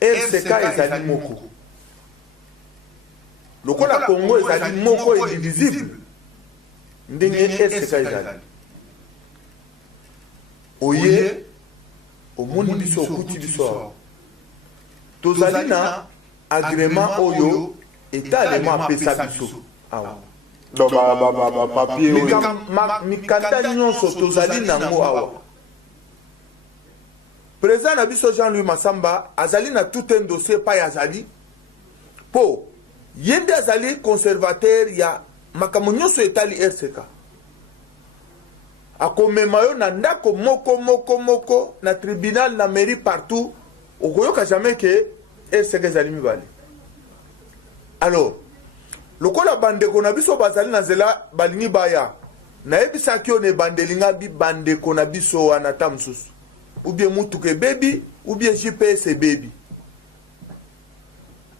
RCK ezali moko. Lokola Congo ezali moko indivisible. Ndenge RCK ezali. Oye, omoni biso okuti biso. Tozali na agrément oyo étalement apesa biso. Awa. Papier mikanda nyonso tozali nango awa. Président na biso Jean-Louis Massamba azali na tout un dossier pa yazali po yende azali conservateur ya makambo nyonso etali RCK. Akomema yo na ndako moko na tribunal na mairie partout okoyoka jamais que RCK ezali mibale. Alors lokola bandeko na biso bazali na zela balingi baya na ebisaki one bandelinga bi bandeko na biso wana tamsusu ou bien mutuke baby ou bien GPS baby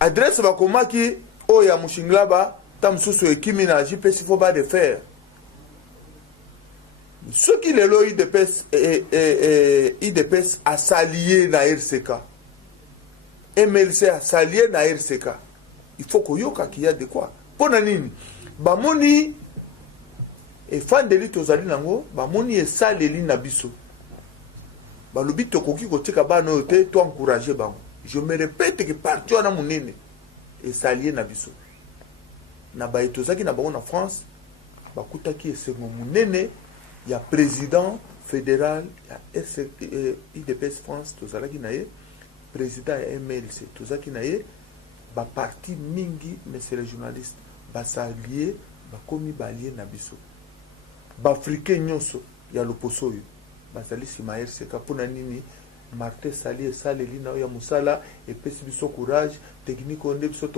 adresse bakomaki oya mushingla ba tamsusu ekimi na GPS faut pas de faire ce qui le lo IDPS a s'allier na RCK MLC a s'allier na RCK il faut koyoka qu'il y a de quoi pona nini bamoni e fan de lito zali nango bamoni e saleli na biso balobi tokoki kotika bana ote to encourager bango je me répète que parti wana munene e salier na biso na baito zaki na bango na France bakutaki esengo munene ya président fédéral ya IDPS France tozalaki na ye président ya MLC tozaki na ye ba parti mingi monsieur les journalistes basalier bakomi balie na biso bafricain nyonso ya loposo oyo bazali sima RCK mpona nini Martin Sali esaleli na ya musala epesi biso courage technique onde biso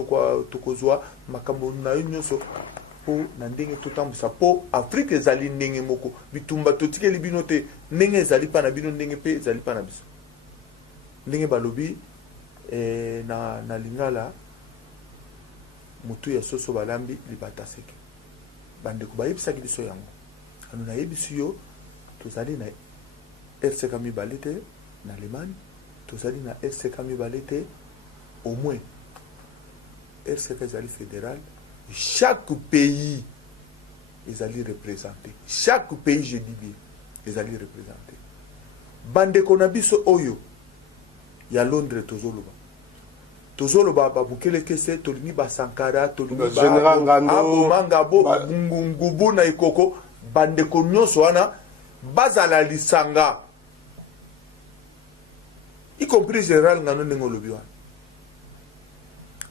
tokozwa makambo na yo nyonso po na ndenge totambwisa po Afrique ezali ndenge moko bitumba totikeli bino te ndenge ezali pa na bino ndenge pe ezali pa na biso ndenge balobi na lingala mutu ya soso balambi libata seke bandeko bayebisaki biso yango anu na yebisi yo tozali na RCK mibale te na Allemagne tozali na RCK mibale te au moins RCK ezali fédéral chaque pays ezali représenté chaque pays je dis bien ezali représenté bandeko na biso oyo ya Londres tozoloba babukele kese tolingi basankara tolingi General Ngando mangabo ngubu na ikoko bandeko nyonso wana bazala lisanga y compris General Ngando ndenge olobi wana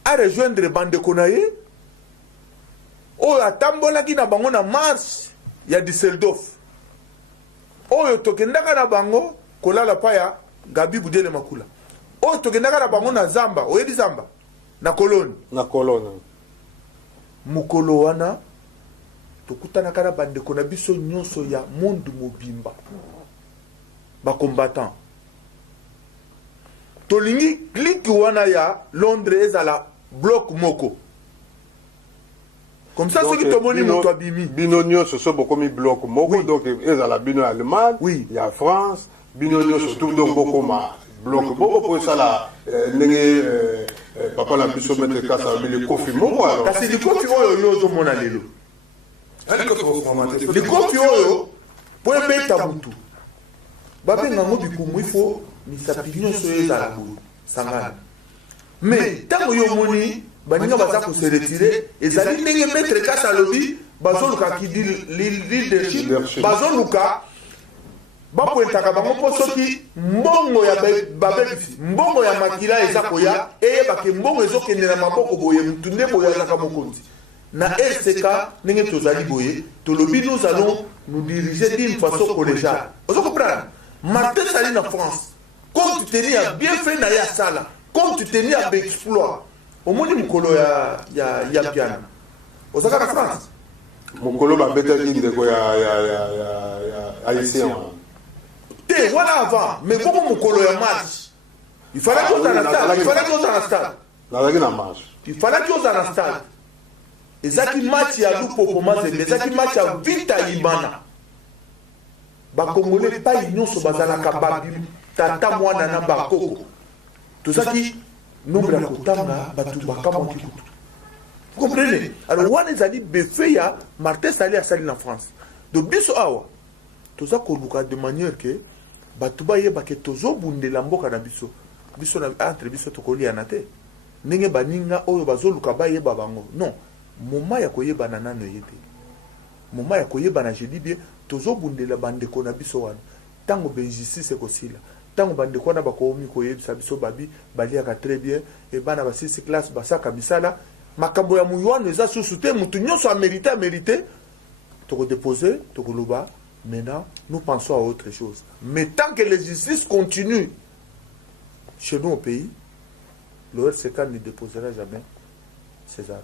a rejoindre bandeko na ye oyo atambolaki na bango na marche ya Düsseldorf oyo tokendaka na bango kolala paya Gabi Budele Makula oyo tokendaka na bango na Zamba oyebi Zamba na koloni mukolo wana tokutanaka na bandeko na biso nyonso ya monde mobimba bakombatant tolingi kliki wana ya Londres ezala bloc moko comme ça soki tomoni moto abimi bino nyonso so bokomi bloc moko oui. Donc ezala bino Allemagne oui. ya France bino nyonso tout donc bokoma bloc moko po esala ndenge papa na biso maître Kasa bile kofi moko alors kasi likofi oyo yo ozomona lelo likofi oyo po ebeta mutu babenga ngo bikumu ifo misapi nyonso oyo ezala boye sangana mais ntango yo omoni baninga baza kose retire ezali ndenge maître Kasa alobi bazolukaki leadership bazoluka bapointaka bango mpo soki mbongo ya babebisi mbongo ya makila eza koya eyebake mbongo ezokende na maboko boye mutu nde boye azaka mokonzi na RCK ndenge tozali boye tolobi nous allons nous diriger d'une façon collégiale ozo comprendre Martin Sali na France compte tenu ya bien fait na ya sala compte tenu ya exploit omoni mukolo ya piano ozaka na France mukolo babetaki ndeko ya haïtien te voilà avant mais beaucoup mukolo ya match il fallait que dans la stade nazalaki na marche il fallait que dans la stade ezaki match ya Lupopo Mazembe ezaki match ya Vita Libana bakongole pai nyonso bazalaka babi tata mwana na bakoko tozaki nombre ya kotanga bato bakamwaki kutu. Vous comprenez? Alors wana ezali befe ya Martin Sali asali na France. Donc biso awa toza koluka de manière que bato bayeba ke tozobundela mboka na biso biso na entre biso tokoliana te ndenge baninga oyo bazoluka bayeba bango. Non, moma ya koyebana nano ye te. Moma ya koyebana, je dis bien, tozobundela bandeko na biso wana tango benjustice ekosila, tango bandeko wana bakomi koyebisa biso babi baliaka très bien e bana ba 6 classe basaka bisala makambo ya muywana eza susu te, mutu nyonso amérité tokodéposer tokoloba. Maintenant nous pensons à autre chose, mais tant que les justices continuent chez nous au pays, le RCK ne déposera jamais César.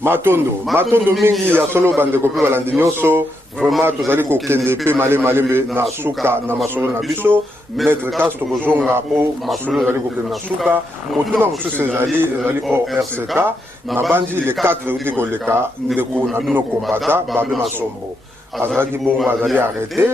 Matondo mingi ya solo bandeko pe balandi nyonso vraiment tozali kokende pe malembe na suka na masolo na biso maître Casse tokozonga po masolo ezali kokende na suka motuna mosusu ezali o RCK na bandi les 4 uti koleka ndeko na bino kombata babe masombo azalaki bongo azali arrêté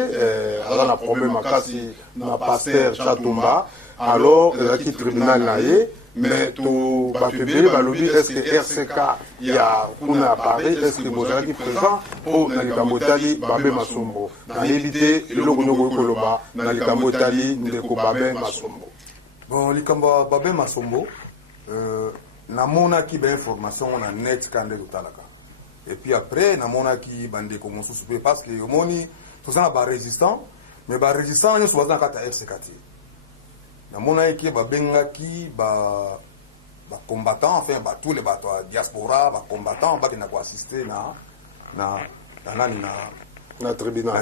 aza na problème makasi na pasteur Chatumba alors ezalaki tribunal na ye. Mais tout batubeli balobi est-ce que RCK ya kuna Paris est-ce que bozalaki présent pour na likambo tali babe masombo na éviter eloko nyoko koloba na likambo tali ndeko babe masombo. Bon likambo babe masombo namona ki ba information na net kande totalaka et puis après namona ki bande ko mosusu parce que omoni tozana ba résistant mais ba résistant nyo soza kata RCK. Namona eki babengaki ba combattants, enfin tous les bateaux diaspora, ba combattants ba kena ko assister na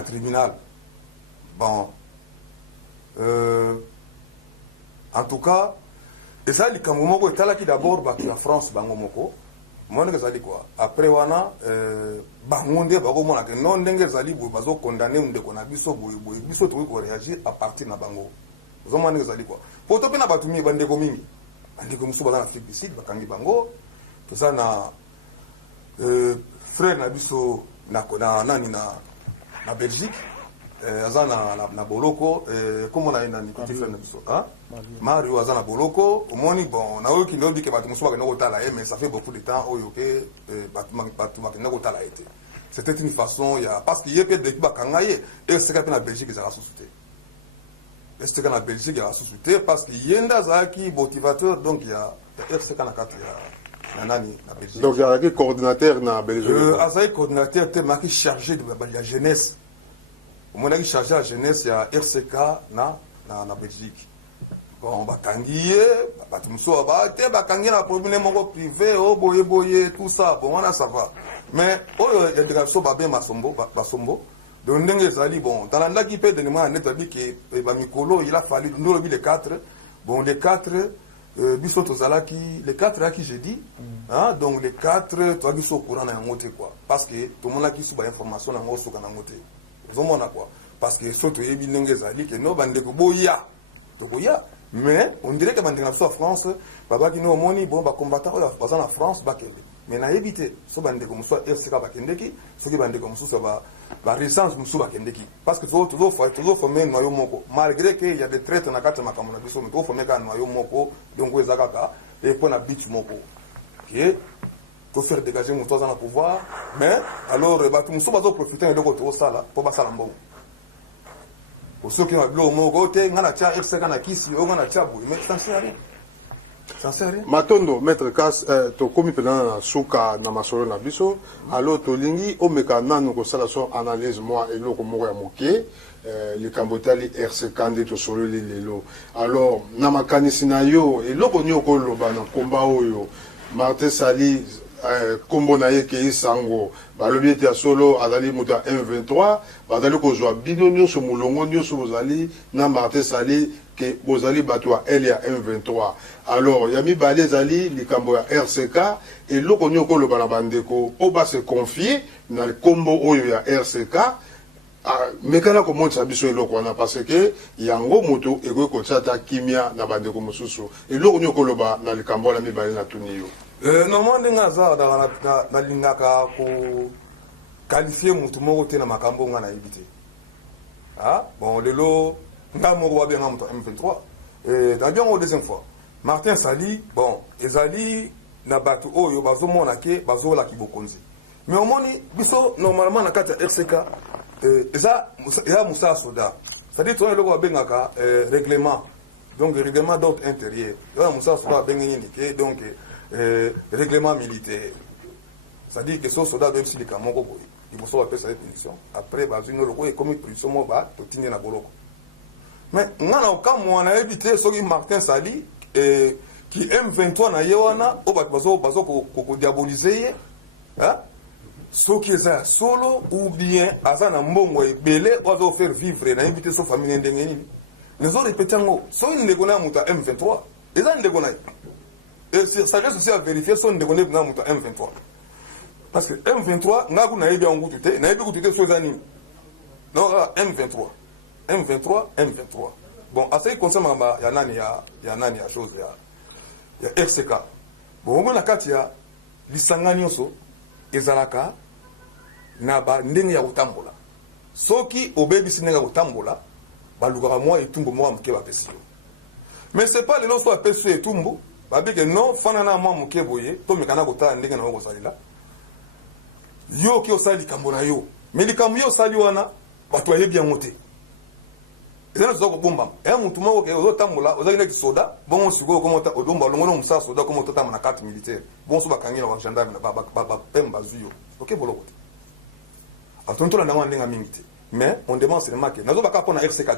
tribunal. Bon en tout cas eza likambo moko etalaki d'abord ba la France bango moko mona que zali quoi après wana bango nde bako mona que non ndenge zali bo bazo condamner ndeko na biso boy biso to ko réagir à partir na bango. Vous avez dit quoi? Pour te faire batumi bande komimi, bande comme souvent dans l'Afrique du Sud, bakangi bango, tout ça na frère na biso na Belgique, azana na Boloko, comment on a une côté frère na biso, hein? Mario azana Boloko, au moni bon, na oyo kindo bike batumi souvent na kotala mais ça fait beaucoup de temps oyo ke batuma na kotala été. C'était une façon ya parce qu'il y a peut de bakangaye et c'est que na Belgique ils ont suscité. Est-ce que la Belgique a suscité parce qu'il y a un motivateur, donc il y a RCK na Belgique. Donc il y a un coordinateur na Belgique. Un coordinateur qui est chargé de la jeunesse. Au moment où il est chargé de la jeunesse, il y a RCK na Belgique. Bon, bakangiye, batumso abate, bakangiye na problème privé, boye, tout ça. Bon, on ça va. Mais il y a des garçons babé basombo. Donc, bon, dans la qui peut de moi, il a fallu nous les 4. Bon, les 4, les 4 à qui j'ai dit, hein, donc les 4, toi qui sont au courant d'un moté quoi. Parce que tout le monde a qui sous information dans le sur un moté. Vous avez quoi? Parce que surtout, il y a des gens qui n'ont pas de boya. Mais on dirait que dans la France, papa qui nous a moni, bon, combattant, en France, mais na éviter so bande comme soit RCK bakendeki so ki bande comme ça ba récence musu bakendeki parce que toujours former noyau moko malgré que il y a des traites na kata makamona biso mais to former ka noyau moko donc ezaka ka et pour na beach moko OK to faire dégager mon dans le pouvoir mais alors ba tout musu bazo profiter de ko sala pour ba sala mbongo pour ceux qui ont blo moko te ngana cha RCK na kisi o ngana cha bu mais ça sert à rien. Matondo, maître Casse, to komi pena na suka na masolo na biso, alors to lingi o meka nanu ko sala so analyse moi et loko moko ya moke, le kambotali RCK nde to solo lelo. Alors na makanisi na yo et loko nyoko loba na komba oyo Martin Sali kombo na ye ke isango balobi ete ya solo azali moto ya M23 bazali kozwa bino nyonso molongo nyonso bozali na Martin Sali ke bozali bato ya L ya M23 alors ya mibale ezali likambo ya RCK eloko nyonso koloba na bandeko po base confier na kombo oyo ya RCK mekana komonisa biso eloko wana parce que yango moto ekoki kotia ata kimia na bandeko mosusu eloko nyonso koloba na likambo la mibale na tuni yo. Normalement, na lingaka ko qualifier mutu moko te na makambo nga na éviter. Ah, bon lelo nga moko ba bien mutu M23. Dans bien au deuxième fois. Martin Sali, bon, ezali na batu oyo bazomona ke bazola kibokonzi. Mais omoni biso normalement na kati ya RCK eza musa soda. C'est-à-dire toi le ko bengaka règlement. Donc règlement d'ordre intérieur. Là musa soda bengi ni ke donc règlement militaire. C'est-à-dire que ce soldat doit aussi les camons boy. Il faut savoir sa punition. Après bazino le ko comme punition mo ba to tindi na boloko. Mais ngana aucun mo na éviter so Martin Sali qui M23 na yewana o bazo ko diaboliser hein so qui est solo ou bien azana mbongo ebele ozo faire vivre na inviter son famille ndenge nini les autres répétango so ni ndekona muta M23 eza ndekona et ça reste aussi à vérifier son ndekona na muta M23 parce que M23 ngaku na yebi ngutu te na yebi kutute so ezani non M23 bon à ce qui concerne ya nani ya chose ya RCK bon on a katia lisangani oso ezalaka na ba ndenge ya kutambola soki obebisi ndenge ya kutambola balukaka mwa etumbu mwa muke bapesi yo mais c'est pas les loso apesi etumbu babike non fana na mwa muke boye to mekana kotala ndenge na ko salila yo ki osali likambo na yo mais likambo yo osali wana bato ayebi yango te ezana zoko bomba mutu moko ke ozotambola ozali na kisoda bongo siko komota odomba longono musa soda komota tama na carte militaire bon so bakangela wa gendarme na ba pemba zuyo ok boloko te atontola na wana ndinga mingi te mais on demande seulement que nazo baka pona RCK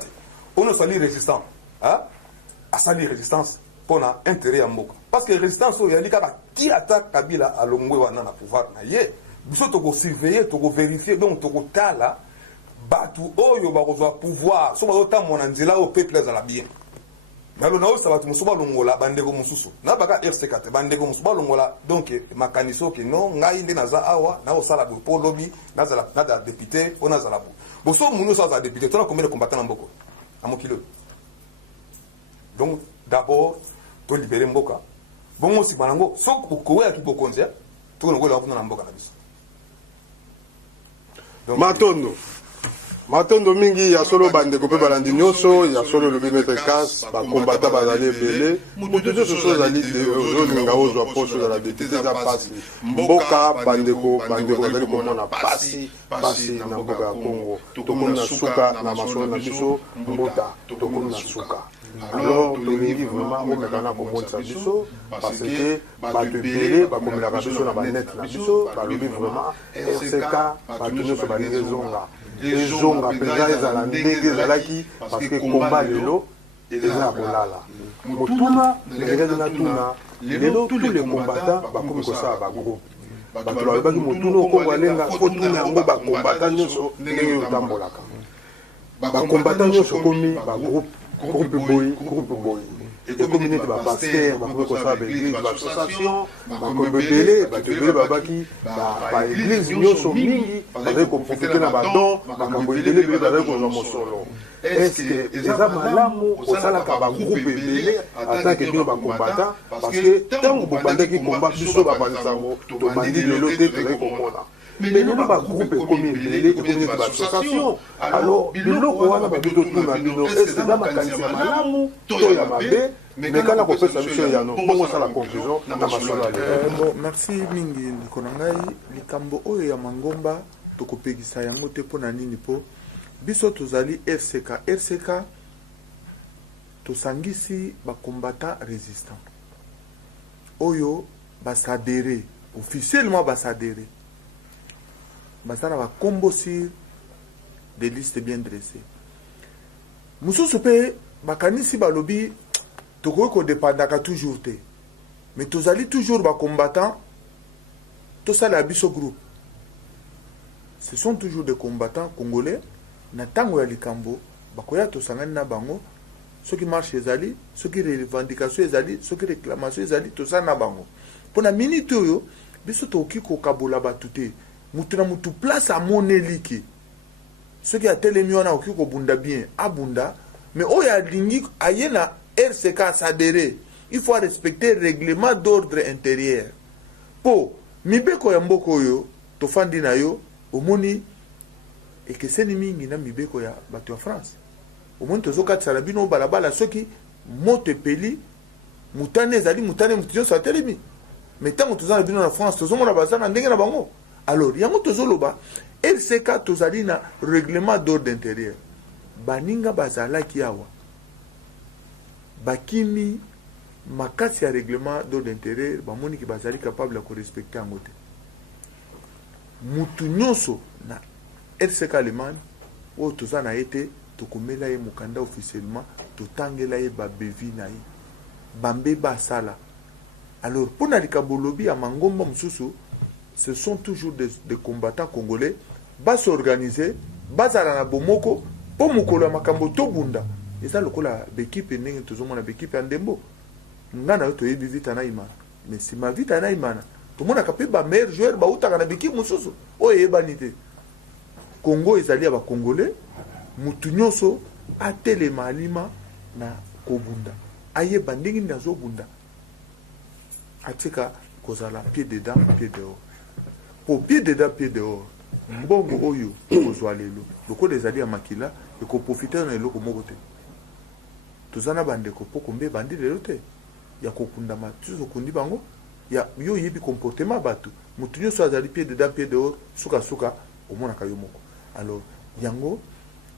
on ne sali résistant hein asali résistance pona intérêt ya mboka parce que résistance o yali kaka ki attaque Kabila alongwe wana na pouvoir na ye biso to ko surveiller to ko vérifier donc to ko tala batu oyo bakozwa pouvoir so bazotamona nzela au peuple za la bien nalo nao sa batu musuba longola bandeko mususu na baka RCK te bandeko musuba longola donc makaniso ke non ngai nde naza awa na osala bo lobby naza la député on naza la bo so munu sa za député tona combien de combattants mboko amokilo donc d'abord to libérer mboka bongo si banango so ko ya kibokonze to ngola kuna na mboka na biso Matondo mingi ya solo bande ko pe balandi nyoso ya solo le maître casse ba combattant bazali belé mutu zo so zali de ozolinga ozwa poso za la député za pasi mboka bande ko bazali ko mona pasi na mboka ya Congo tokona suka na masolo na biso mbuta tokona suka alors tolingi vraiment o mekana ko monta biso parce que ba te belé ba komela ka biso na ba net na biso ba lobi vraiment RCK ba tunyo so ba ngezonga ezonga peza ezala ndenge ezalaki parce que combat lelo eza kolala motuna ndenge na tuna lelo tous les combattants bakomi kosala bagroupe bato balobaki motuna okongo alenga otuna yango bakombata nyonso ndenge otambolaka bakombata nyonso komi bagroupe boye ekomi neti bapaster bakomi kosala baeglise baassociation bakomi bebele bato ebele babaki baeglise nyonso mingi bazali koprofite na badon makambo ebele ebele bazali kozwa mosolo estce eza malamu kosalaka bagroupe ebele atanke bino bakombata parce que ntango bobandaki komba biso babandisango tobandi lelo te tozali komona mais lelo bagroupe ekomi ebele ekomi neti baassociation alors biloko wana babi totuna bino estce eza makanisi ya malamu to ya mabe mais quand on fait ça monsieur Yano comment ça la conclusion na masolo bon merci mingi ndiko na ngai likambo oyo ya mangomba tokopekisa yango te pona nini po biso tozali RCK tosangisi ba combattant résistant oyo basadere officiellement basadere basana ba combo sur des listes bien dressées mususu pe bakanisi balobi tokoki kodépendaka toujours te mais tozali toujours bacombattants tosala biso groupe ce sont toujours des combattants congolais na ntango ya likambo bakoya tosangani na bango soki marche ezali soki revendication ezali soki réclamation ezali tosala na bango mpona minute oyo biso tokoki kokabola bato te mutu na mutu place amoneli ke soki atelemi wana akoki kobunda bien abunda mais oyo alingi aye na RCK s'adhérer, il faut respecter le règlement d'ordre intérieur. Po mibeko ya mboko yo tofandi na yo omoni ekeseni mingi na mibeko ya bato ya France. Omoni tozokatisa bino balabala soki moto epeli mutane ezali mutane mutu nyonso atelemi mais ntango toza na bino na France tozomona baza na ndenge na bango alors yango tozoloba RCK tozali na règlement d'ordre intérieur baninga bazalaki awa bakimi makasi ya règlement d'ordre intérieur bamoniki bazali capable ya korespecte yango te mutu nyonso na RCK Allemagne oyo toza na ye te tokomela ye mokanda officiellement totangela ye babevi na ye bambe basala alors mpona likambo lobi ya mangomba mosusu ce sont toujours des combattants congolais basorganize bazala na bomoko mpo mokolo ya makambo tobunda eza lokola bekipe ndenge tozomona bekipe ya ndembo nga na yo toyebi vita na imana mais nsima vita na imana tomonaka mpe bameilleur joueur bautaka na bekipe mosusu oyo eyebani te Congo ezali ya bakongolais mutu nyonso atelema alima na kobunda ayeba ndenge nini azobunda atika kozala pied dedans pied dehors po pied dedans pied dehors mbongo oyo kozwa lelo lokola ezali ya makila ekoprofite na eloko moko te toza na bandeko mpo kombe bandi lelo te ya kokundama tozokundi bango ya yo yebi comportement bato mutu nyonso azali pied dedans pied dehors suka omonaka yo moko alors yango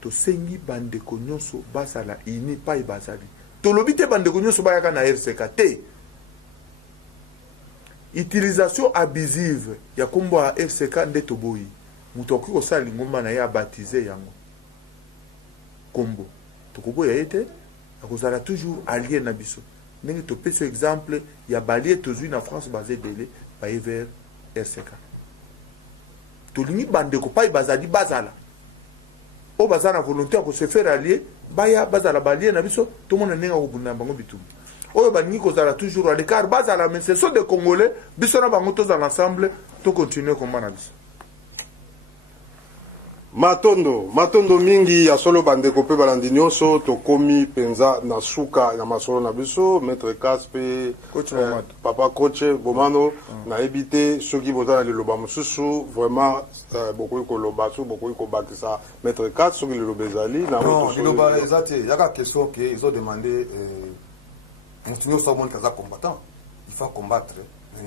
tosengi bandeko nyonso basala ini pai bazali tolobi te bandeko nyonso bayaka na RCK te utilisation abusive ya kombo ya RCK nde toboyi mutu akoki kosala lingomba na ye abatize yango kombo tokoboya ye te akozala toujours allié na biso ndenge topesi exemple ya balie tozwi na France baza ebele baye vers RCK tolingi bandeko pai bazali bazala o bazala na volonté ya kose faire allié baya bazala balie na biso tomona ndenge akobunda bango bitumba oyo balingi kozala toujours à l'écart bazala mais ce sont des Congolais biso na bango tozala ensemble to continuer komba na biso matondo mingi ya solo bandeko pe balandi nyonso tokomi penza na suka na masolo na biso maître Kaspe papa coach bomano na ebité soki bozala liloba mususu vraiment beaucoup koloba so beaucoup ko bakisa maître Kaspe soki liloba ezali na non liloba ezati yaka question que ils ont demandé continuer sur mon kaza combattant il faut combattre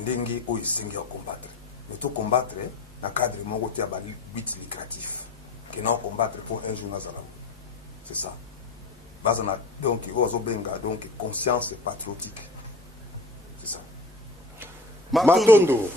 ndenge o isingi à combattre mais tout combattre na cadre moko tia ba but lucratif que non combattre pour un jour nazala c'est ça bazana donc ozo benga donc conscience patriotique c'est ça matondo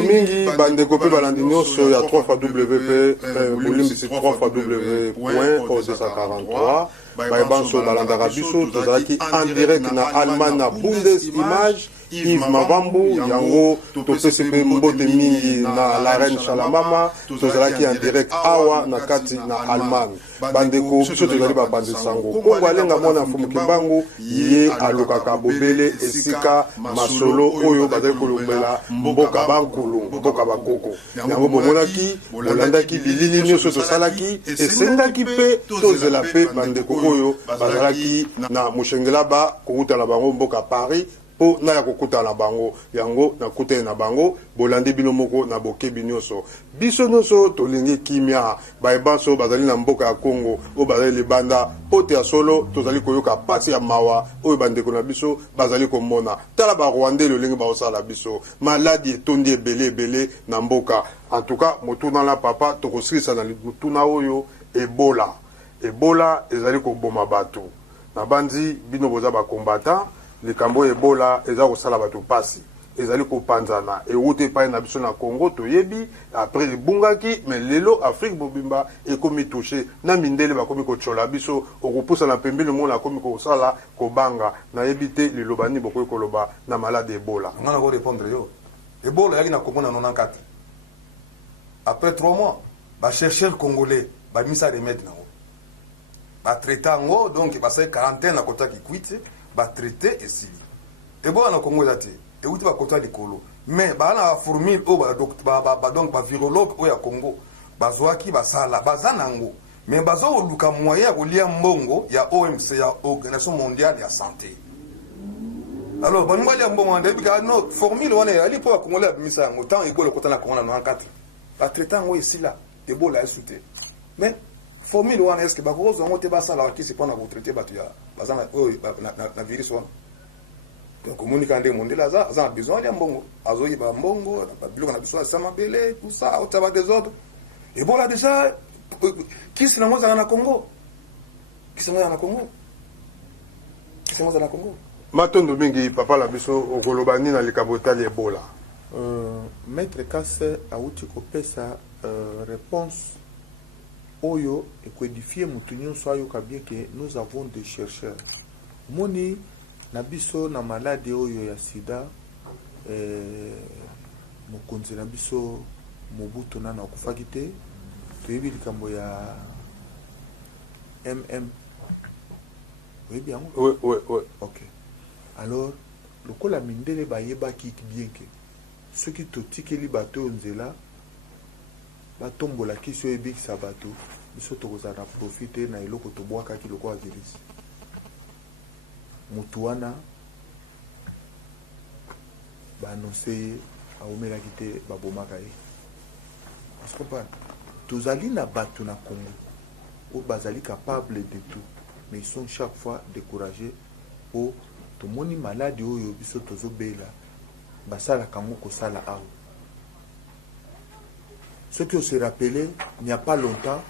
mingi bandeko pe balandi nyonso ya 3xwp bolimbisi 3xw.243 bayebanso balandaka biso tozalaki en direct na Allemagne na Bundesimage Yves Mavambu yango topesi mpe mbote mingi na la reine Shalamama tozalaki en direct awa na kati na Allemagne bandeko biso tozali babandi sango kongo alenga mwana mfumu kimbangu ye alokaka bobele esika masolo oyo bazali kolombela mboka bankulu mboka bakoko yango bomonaki bolandaki bilili nyonso tosalaki esengaki mpe tozela mpe bandeko oyo bazalaki na moshengelaba kokutana bango mboka Paris po na ya kokutana na bango yango na kutana na bango bolandi bino moko na bokebi nyonso biso nyonso tolingi kimia bayebanso bazali na mboka ya Congo o bazali libanda pote ya solo tozali koyoka pasi ya mawa oyo bandeko na biso bazali komona tala ba Rwanda lolingi ba osala biso maladi etondi ebele na mboka en tout cas motuna la papa tokosikisa na motuna oyo Ebola ezali koboma bato na bandi bino boza ba combattant likambo Ebola eza kosala bato pasi ezali kopanzana ewute pa na biso na Congo toyebi après libungaki mais lelo Afrique bobimba ekomi touché na mindele bakomi kochola biso okupusa na pembeni mona komi kosala kobanga na yebite lilobani bokoyi koloba na malade Ebola ngana ko répondre yo Ebola yaki na Congo na 94 après 3 mois ba chercheur congolais ba misa remède na ba traiter ngo donc ba sa quarantaine na kota ki kwite ba traiter esili Ebola na Congo date et où tu vas côté likolo mais ba na formule o ba docteur ba donc ba virologue o ya Congo bazwaki basala bazanango mais bazo luka moyen ya kolia mbongo ya OMC ya Organisation mondiale ya santé alors ba ngwa ya mbongo ande bika no formule wana ali po Congolais misa ngo tant Ebola côté na Congo na 94 ba traiter ngo ici là Ebola est souté mais formule wana est-ce que ba ko zo ngote basala ki c'est pour na traiter ba tu ya bazana na virus wana donc omoni ka ndenge mondele aza na besoin ya mbongo azoyeba mbongo biloko na biso asa mabele tout ça otaba désordre et bon là déjà kisi nango ezala na Congo matondo mingi papa la biso okoloba nini na likambo etali Ebola. Maître Kasse auti kopesa réponse oyo ekodifie mutu nyonso ayoka bien que nous avons des chercheurs moni na biso na malade oyo ya sida mokonzi na biso Mobutu nana akufaki te toyebi likambo ya oui bien. Oui. Ok. Alors, le kola mindele ba yeba ki bien que ceux qui totikeli bateau nzela batombola kiso ebi sa bateau biso tokoza na profiter na eloko tobwaka ki loko virus mutuana ba annoncer a omela kite babomaka ye parce que pas tozali na bateau na Congo ou bazali capable de tout mais ils sont chaque fois découragés pour tout le monde malade oyo biso tozobela basala kango kosala awo. Ce que se rappelé il n'y a pas longtemps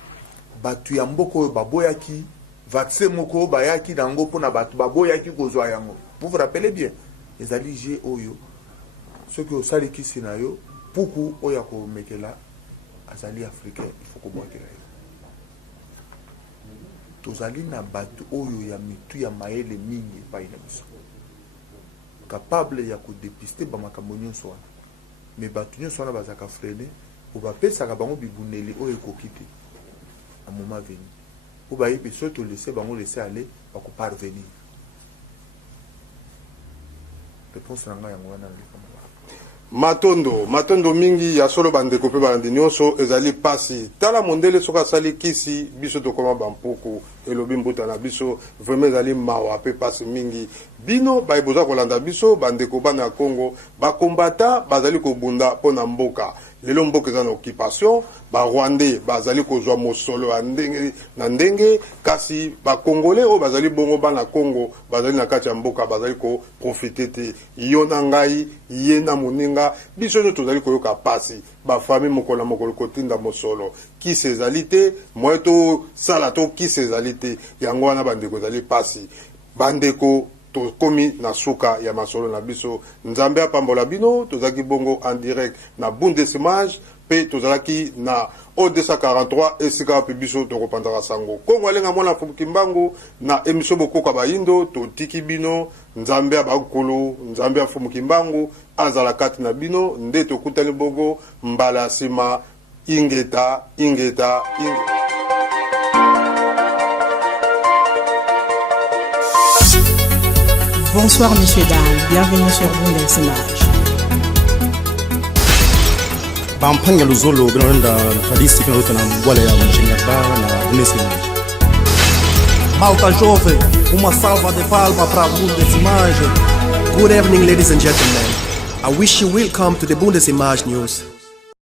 batu ya mboko baboyaki vaccin moko bayaki dango pona batu baboyaki kozwa yango. Vous vous rappelez bien les alliés oyo ce que osali kisina yo puku oya ko mekela azali africain il faut ko boakela tozali na bato oyo ya mitu ya maele mingi epai na biso capable ya kodepiste bamakambo nyonso wana me bato nyonso wana bazalaka frene obapesaka bango bibundeli oyo ekoki te na moment venu po bayebi soki tolese bango lese ale bakoparvenir réponse na ngai yango wana matondo mingi ya solo bandeko pe balandi nyonso ezali pasi tala mondele soki asali kisi biso tokoma bampuku elobi mbuta na biso vraiment ezali mawa pe pasi mingi bino bayiboza kolanda biso bandeko bana ya Congo bakombata bazali kobunda mpona mboka lelo mboka eza na occupation barwandais bazali kozwa mosolo na ndenge kasi bakongolais oyo bazali bongo bana Congo bazali na kati ya mboka bazali koprofite te yo na ngai ye na moninga biso nyo tozali koyoka pasi bafamille mokolo na mokolo kotinda mosolo kisi ezali te moye tosala to kisi ezali te yango wana bandeko ezali pasi bandeko tokomi na suka ya masolo na biso nzambe apambola bino tozalaki bongo en direct na Bundesimage pe tozalaki na O243 esika wapi biso tokopandaka sango Kongo alenga mwana Fumuki Mbangu na emission bokoka bayindo totiki bino nzambe abakulu nzambe ya Fumuki Mbangu azala kati na bino nde tokutani bongo mbala sima ingeta. Bonsoir messieurs, dames, bienvenue sur Bundesimage. Bampanya luzolo binonda tradisi pinauta na mbwale ya mshinyaba na Bundesimage. Malta jovem, uma salva de palmas para Bundesimage. Good evening ladies and gentlemen. I wish you welcome to the Bundesimage news.